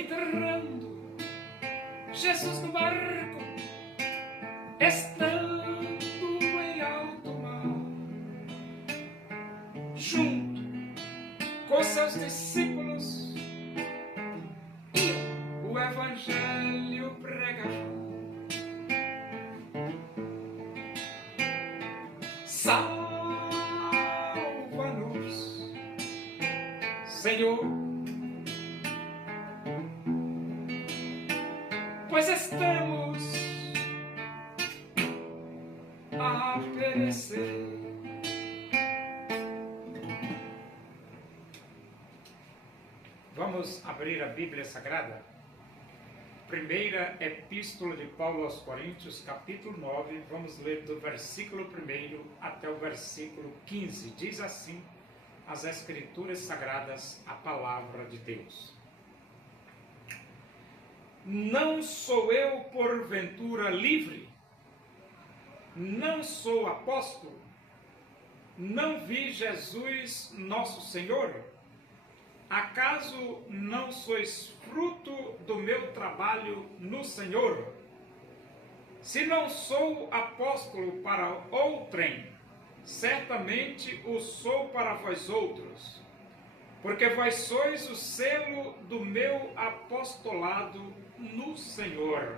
entrando Jesus no barco, estando em alto mar, junto com seus discípulos, e o Evangelho pregar. Salva-nos, Senhor, pois estamos a perecer. Vamos abrir a Bíblia Sagrada? Primeira Epístola de Paulo aos Coríntios, capítulo 9, vamos ler do versículo 1 até o versículo 15. Diz assim as Escrituras Sagradas, a Palavra de Deus. Não sou eu porventura livre? Não sou apóstolo? Não vi Jesus nosso Senhor? Acaso não sois fruto do meu trabalho no Senhor? Se não sou apóstolo para outrem, certamente o sou para vós outros, porque vós sois o selo do meu apostolado no Senhor.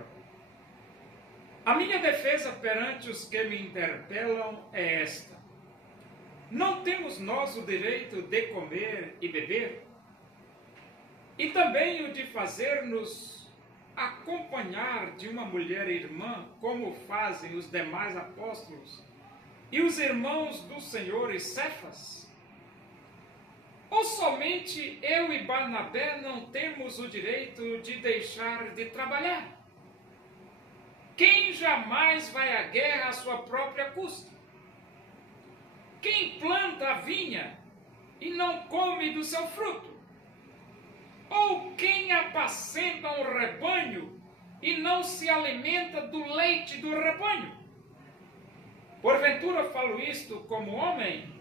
A minha defesa perante os que me interpelam é esta: não temos nós o direito de comer e beber? E também o de fazer-nos acompanhar de uma mulher irmã, como fazem os demais apóstolos e os irmãos do Senhor e Cefas? Ou somente eu e Barnabé não temos o direito de deixar de trabalhar? Quem jamais vai à guerra à sua própria custa? Quem planta a vinha e não come do seu fruto? Ou quem apacenta um rebanho e não se alimenta do leite do rebanho? Porventura falo isto como homem?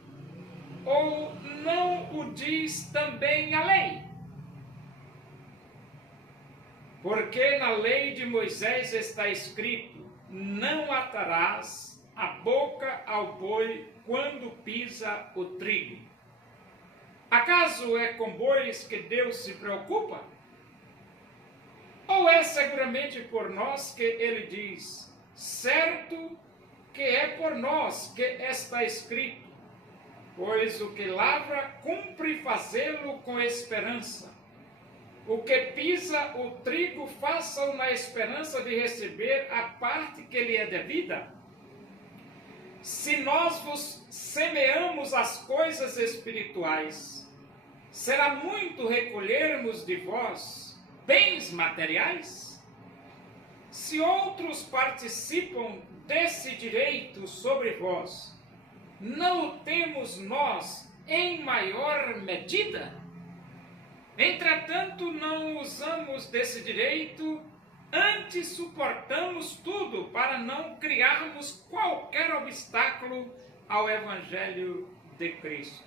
Ou não o diz também a lei? Porque na lei de Moisés está escrito: não atarás a boca ao boi quando pisa o trigo. Acaso é com bois que Deus se preocupa? Ou é seguramente por nós que ele diz: certo que é por nós que está escrito, pois o que lavra cumpre fazê-lo com esperança. O que pisa o trigo, faça-o na esperança de receber a parte que lhe é devida. Se nós vos semeamos as coisas espirituais, será muito recolhermos de vós bens materiais? Se outros participam desse direito sobre vós, não o temos nós em maior medida? Entretanto, não usamos desse direito, antes suportamos tudo para não criarmos qualquer obstáculo ao Evangelho de Cristo.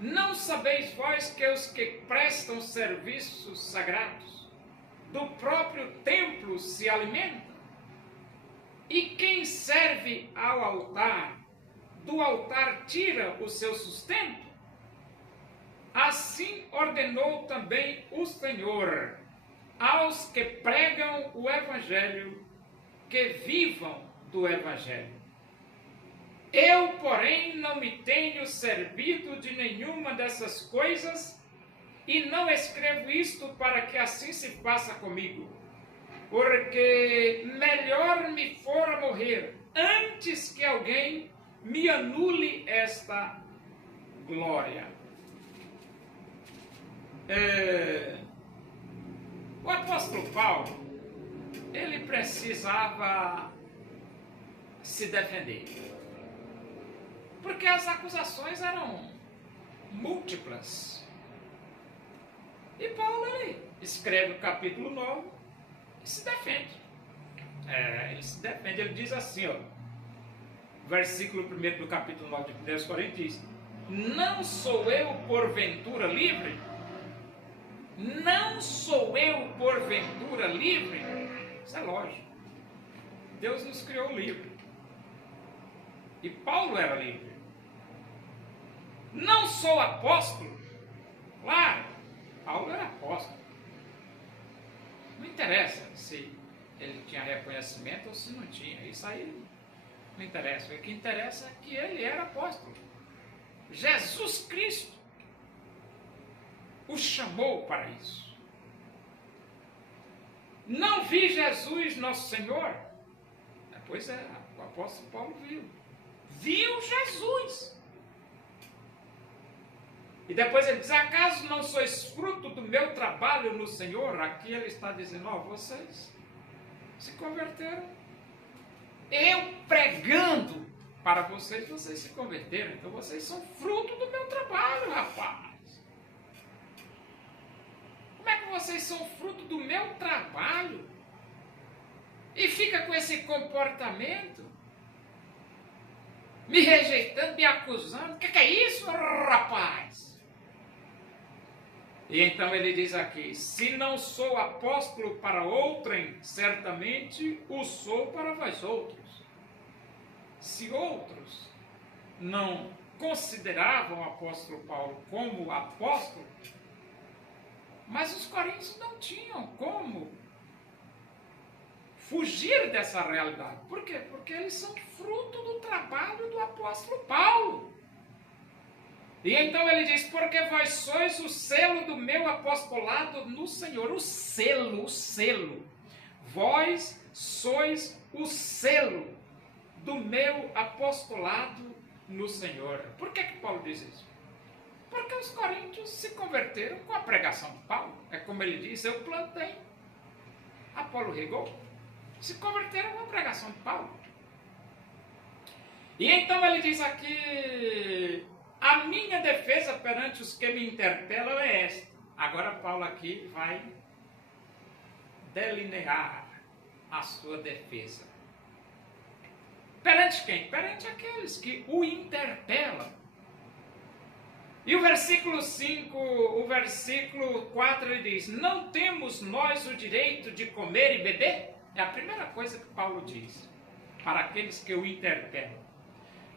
Não sabeis vós que os que prestam serviços sagrados do próprio templo se alimentam? E quem serve ao altar, do altar tira o seu sustento? Assim ordenou também o Senhor aos que pregam o Evangelho, que vivam do Evangelho. Eu, porém, não me tenho servido de nenhuma dessas coisas, e não escrevo isto para que assim se faça comigo, porque melhor me fora morrer antes que alguém me anule esta glória. O apóstolo Paulo, ele precisava se defender, porque as acusações eram múltiplas. E Paulo, ele escreve o capítulo 9 e se defende. Ele se defende, ele diz assim, versículo 1 do capítulo 9 de 1 Coríntios: não sou eu porventura livre? Não sou eu, porventura, livre? Isso é lógico. Deus nos criou livre. E Paulo era livre. Não sou apóstolo? Claro, Paulo era apóstolo. Não interessa se ele tinha reconhecimento ou se não tinha. Isso aí não interessa. O que interessa é que ele era apóstolo. Jesus Cristo o chamou para isso. Não vi Jesus, nosso Senhor? Pois é, o apóstolo Paulo viu. Viu Jesus. E depois ele diz, acaso não sois fruto do meu trabalho no Senhor? Aqui ele está dizendo, ó, vocês se converteram. Eu pregando para vocês, vocês se converteram. Então vocês são fruto do meu trabalho, rapaz. Como é que vocês são fruto do meu trabalho? E fica com esse comportamento? Me rejeitando, me acusando. O que é isso, rapaz? E então ele diz aqui, se não sou apóstolo para outrem, certamente o sou para vós outros. Se outros não consideravam o apóstolo Paulo como apóstolo, mas os coríntios não tinham como fugir dessa realidade. Por quê? Porque eles são fruto do trabalho do apóstolo Paulo. E então ele diz, porque vós sois o selo do meu apostolado no Senhor. O selo. Vós sois o selo do meu apostolado no Senhor. Por que Paulo diz isso? Porque os coríntios se converteram com a pregação de Paulo. É como ele diz, eu plantei, Apolo regou. Se converteram com a pregação de Paulo. E então ele diz aqui, a minha defesa perante os que me interpelam é esta. Agora Paulo aqui vai delinear a sua defesa. Perante quem? Perante aqueles que o interpelam. E o versículo 5, o versículo 4, ele diz, não temos nós o direito de comer e beber? É a primeira coisa que Paulo diz para aqueles que o interpelam.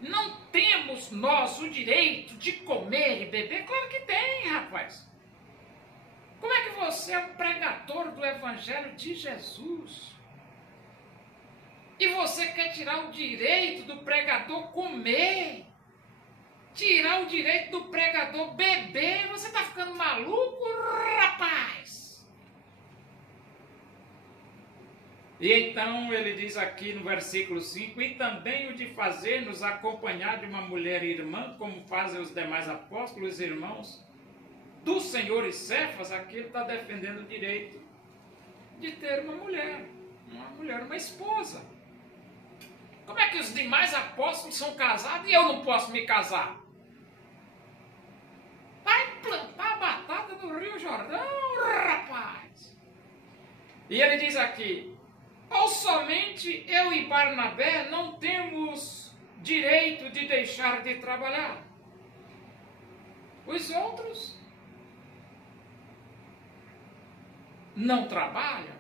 Não temos nós o direito de comer e beber? Claro que tem, rapaz. Como é que você é um pregador do Evangelho de Jesus? E você quer tirar o direito do pregador comer? Tirar o direito do pregador beber? Você está ficando maluco, rapaz? E então ele diz aqui no versículo 5, e também o de fazer-nos acompanhar de uma mulher irmã, como fazem os demais apóstolos e irmãos do Senhor e Cefas. Aqui ele está defendendo o direito de ter uma mulher, uma esposa. Como é que os demais apóstolos são casados e eu não posso me casar? Vai plantar batata no Rio Jordão, rapaz! E ele diz aqui, ou somente eu e Barnabé não temos direito de deixar de trabalhar? Os outros não trabalham,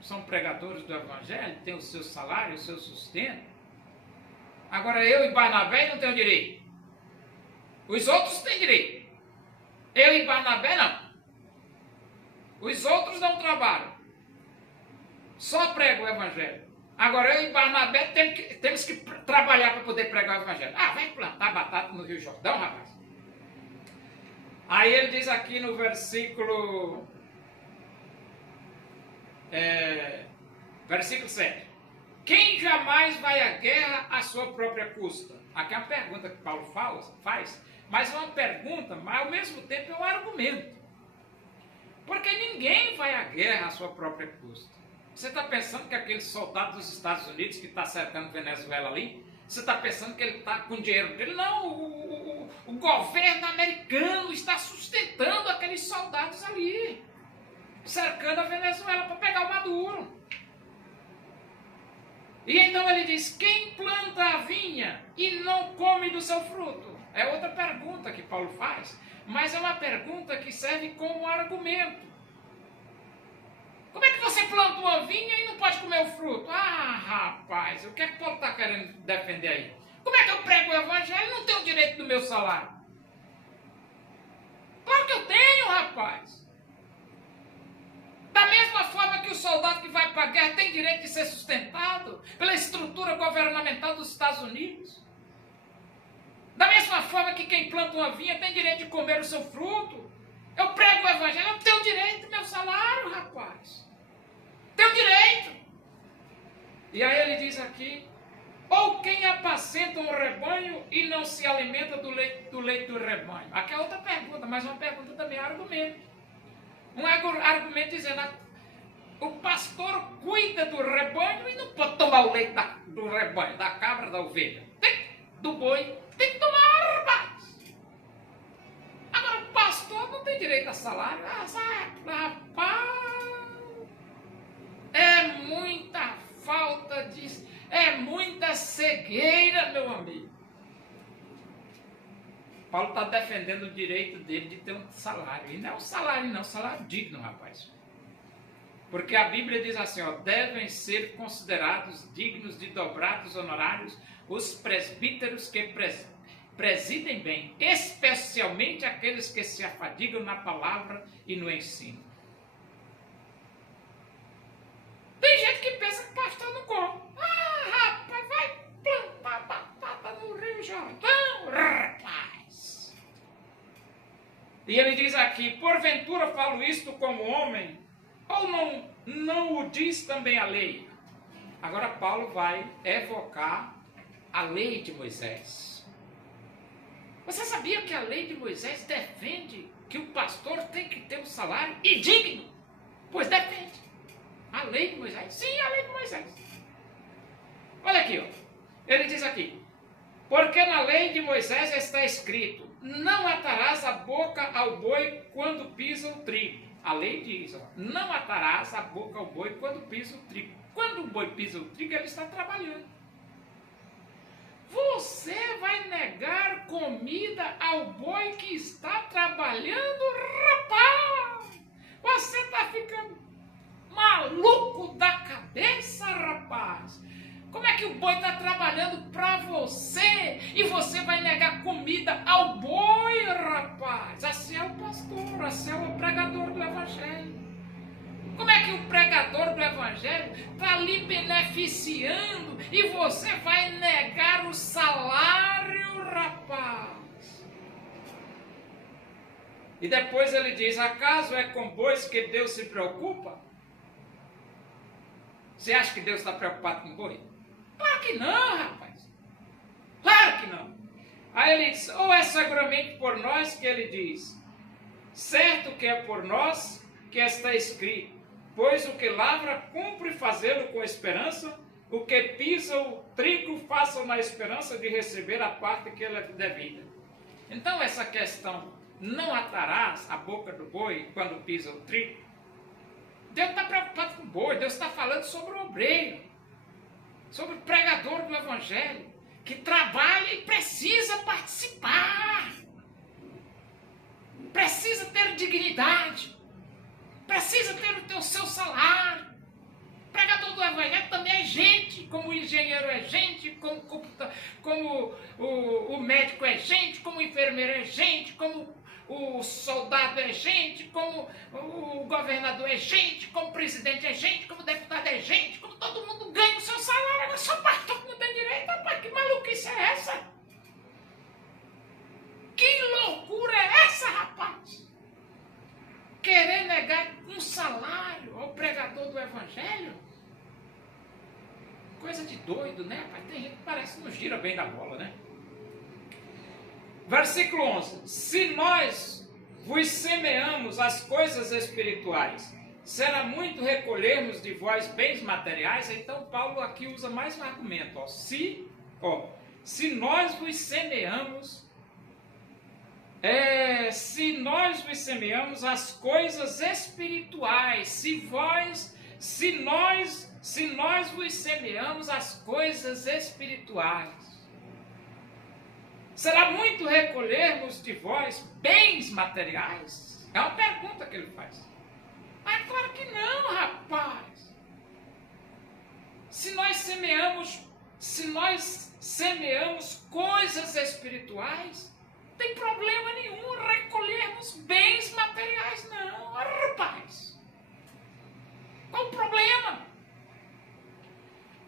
são pregadores do Evangelho, têm o seu salário, o seu sustento. Agora eu e Barnabé não temos direito. Os outros têm direito. Eu e Barnabé não. Os outros não trabalham. Só prega o Evangelho. Agora eu e Barnabé temos que trabalhar para poder pregar o Evangelho. Ah, vai plantar batata no Rio Jordão, rapaz. Aí ele diz aqui no versículo 7. Quem jamais vai à guerra à sua própria custa? Aqui é uma pergunta que Paulo faz, mas é uma pergunta, mas ao mesmo tempo é um argumento. Porque ninguém vai à guerra à sua própria custa. Você está pensando que aquele soldado dos Estados Unidos que está cercando Venezuela ali, você está pensando que ele está com o dinheiro dele? Não, o governo americano está sustentando aqueles soldados ali, cercando a Venezuela para pegar o Maduro. E então ele diz, quem planta a vinha e não come do seu fruto? É outra pergunta que Paulo faz. mas é uma pergunta que serve como argumento. Como é que você planta uma vinha e não pode comer o fruto? Ah, rapaz, o que é que Paulo está querendo defender aí? Como é que eu prego o evangelho e não tenho o direito do meu salário? Claro que eu tenho, rapaz. Da mesma forma que o soldado que vai para a guerra tem direito de ser sustentado pela estrutura governamental dos Estados Unidos. Da mesma forma que quem planta uma vinha tem direito de comer o seu fruto. Eu prego o evangelho, eu tenho direito do meu salário, rapaz. Tenho direito. E aí ele diz aqui, ou quem apacenta um rebanho e não se alimenta do leite do rebanho. Aqui é outra pergunta, mas uma pergunta também é argumento. Um argumento dizendo, o pastor cuida do rebanho e não pode tomar o leite do rebanho, da cabra, da ovelha. Do boi, tem que tomar, rapaz. Agora o pastor não tem direito a salário. Rapaz, é muita falta de... é muita cegueira, meu amigo. Paulo está defendendo o direito dele de ter um salário. E não é um salário, não, é um salário digno, rapaz. Porque a Bíblia diz assim, ó, devem ser considerados dignos de dobrados honorários os presbíteros que presidem bem, especialmente aqueles que se afadigam na palavra e no ensino. Tem gente que pensa que pastor não come. Ah, rapaz, vai plantar batata no Rio Jordão, rapaz. E ele diz aqui, porventura falo isto como homem, ou não o diz também a lei? Agora Paulo vai evocar a lei de Moisés. Você sabia que a lei de Moisés defende que o pastor tem que ter um salário e digno? Pois defende. A lei de Moisés? Sim, a lei de Moisés. Olha aqui, ó. Ele diz aqui, porque na lei de Moisés está escrito, não atarás a boca ao boi quando pisa o trigo. A lei diz, ó, não atarás a boca ao boi quando pisa o trigo. Quando o boi pisa o trigo, ele está trabalhando. Você vai negar comida ao boi que está trabalhando, rapaz? Você está ficando maluco da cabeça, rapaz? Como é que o boi está trabalhando para você e você vai negar comida ao boi, rapaz? Assim é o pastor, assim é o pregador do evangelho. Como é que o pregador do evangelho está lhe beneficiando e você vai negar o salário, rapaz? E depois ele diz, acaso é com bois que Deus se preocupa? Você acha que Deus está preocupado com boi? Claro que não, rapaz. Claro que não. Aí ele diz, ou é seguramente por nós que ele diz, certo que é por nós que está escrito, pois o que lavra cumpre fazê-lo com esperança, o que pisa o trigo faça na esperança de receber a parte que ele é devida. Então essa questão, não atarás a boca do boi quando pisa o trigo, Deus está preocupado com o boi, Deus está falando sobre o obreiro, sobre o pregador do evangelho, que trabalha e precisa participar, precisa ter dignidade, precisa ter o seu salário. O pregador do evangelho também é gente, como o engenheiro é gente, como o médico é gente, como o enfermeiro é gente, como o soldado é gente, como o governador é gente, como o presidente é gente, como o deputado é gente, como todo mundo ganha o seu salário. Agora só o pastor que não tem direito, rapaz, que maluquice é essa? Que loucura é essa, rapaz? Querer negar um salário ao pregador do evangelho? Coisa de doido, né, rapaz? Tem gente que parece que não gira bem da bola, né? Versículo 11. Se nós vos semeamos as coisas espirituais, será muito recolhermos de vós bens materiais? Então Paulo aqui usa mais um argumento. Se nós vos semeamos as coisas espirituais, se nós vos semeamos as coisas espirituais. Será muito recolhermos de vós bens materiais? É uma pergunta que ele faz. Mas claro que não, rapaz. Se nós semeamos coisas espirituais, não tem problema nenhum recolhermos bens materiais, não, rapaz. Qual o problema?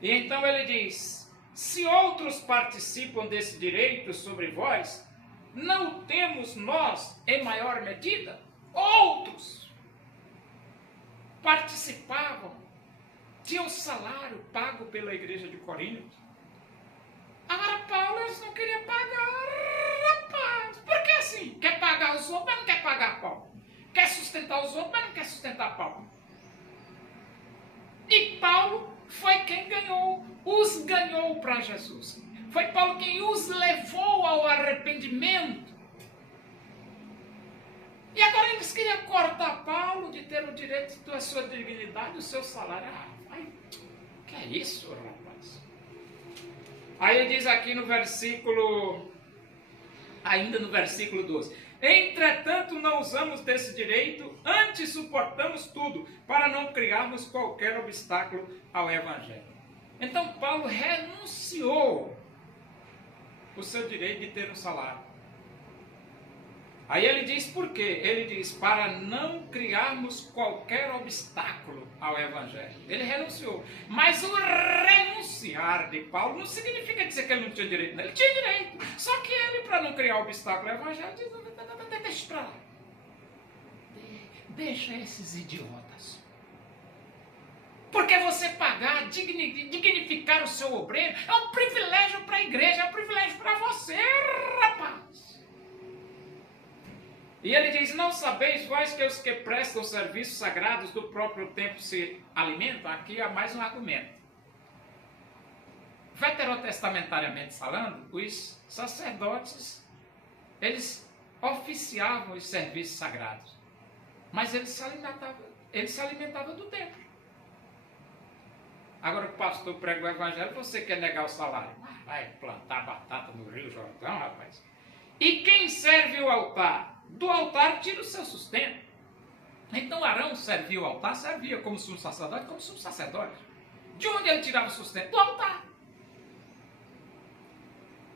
E então ele diz: se outros participam desse direito sobre vós, não temos nós em maior medida? Outros participavam, tinham salário pago pela igreja de Corinto. Agora Paulo eles não queriam pagar, rapaz. Porque assim, quer pagar os outros, mas não quer pagar Paulo. Quer sustentar os outros, mas não quer sustentar Paulo. E Paulo foi quem os ganhou para Jesus. Foi Paulo quem os levou ao arrependimento. E agora eles queriam cortar Paulo de ter o direito da sua dignidade, o seu salário. Que é isso, rapaz? Aí ele diz aqui no versículo, ainda no versículo 12: entretanto, não usamos desse direito, antes suportamos tudo, para não criarmos qualquer obstáculo ao Evangelho. Então, Paulo renunciou o seu direito de ter um salário. Aí ele diz por quê? Ele diz: para não criarmos qualquer obstáculo ao Evangelho. Ele renunciou. Mas o renunciar de Paulo não significa dizer que ele não tinha direito. Não. Ele tinha direito. Só que ele, para não criar obstáculo ao Evangelho, diz: deixa para lá. Deixa esses idiotas. Porque você pagar, dignificar o seu obreiro, é um privilégio para a igreja, é um privilégio para você, rapaz. E ele diz: não sabeis vós que os que prestam serviços sagrados do próprio tempo se alimentam? Aqui há mais um argumento. Veterotestamentariamente falando, os sacerdotes, eles oficiavam os serviços sagrados, mas eles se alimentavam do templo. Agora o pastor prega o evangelho, você quer negar o salário? Vai plantar batata no Rio Jordão, rapaz. E quem serve o altar? Do altar tira o seu sustento. Então Arão servia o altar, servia como sumo sacerdote, De onde ele tirava o sustento? Do altar.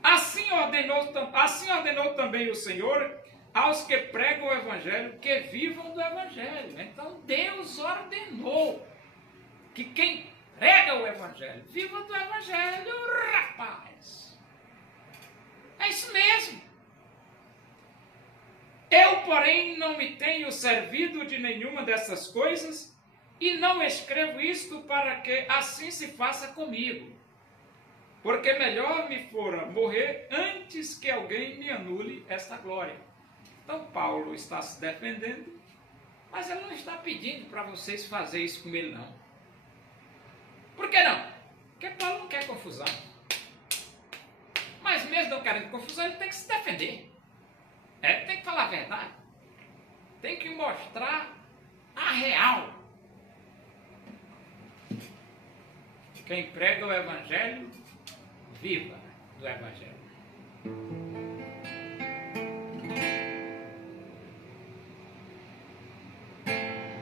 Assim ordenou também o Senhor aos que pregam o evangelho, que vivam do evangelho. Então Deus ordenou que quem prega o evangelho viva do evangelho, rapaz. É isso mesmo. Eu, porém, não me tenho servido de nenhuma dessas coisas, e não escrevo isto para que assim se faça comigo. Porque melhor me fora morrer antes que alguém me anule esta glória. Então Paulo está se defendendo, mas ele não está pedindo para vocês fazerem isso com ele, não. Por que não? Porque Paulo não quer confusão. Mas mesmo não querendo confusão, ele tem que se defender. Ele tem que falar a verdade. Tem que mostrar a real. Quem prega o evangelho, viva do evangelho.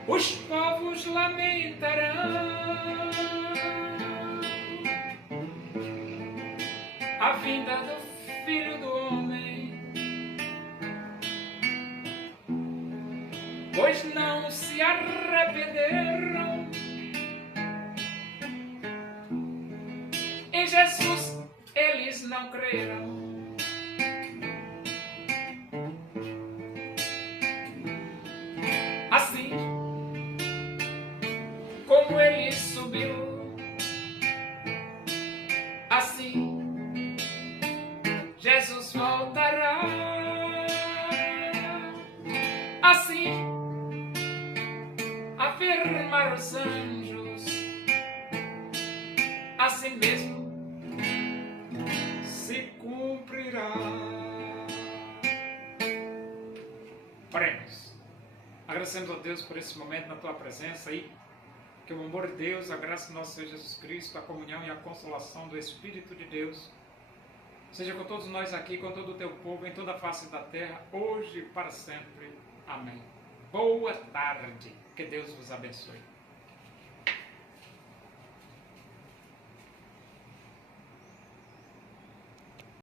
Os povos lamentarão a vinda do Filho do Homem, pois não se arrependeram. Em Jesus eles não creram. Assim como ele subiu, assim Jesus voltará. Assim afirmaram os anjos, assim mesmo se cumprirá. Oremos. Agradecemos a Deus por esse momento na tua presença aí. Que o amor de Deus, a graça do nosso Senhor Jesus Cristo, a comunhão e a consolação do Espírito de Deus seja com todos nós aqui, com todo o teu povo, em toda a face da terra, hoje e para sempre. Amém. Boa tarde. Que Deus vos abençoe.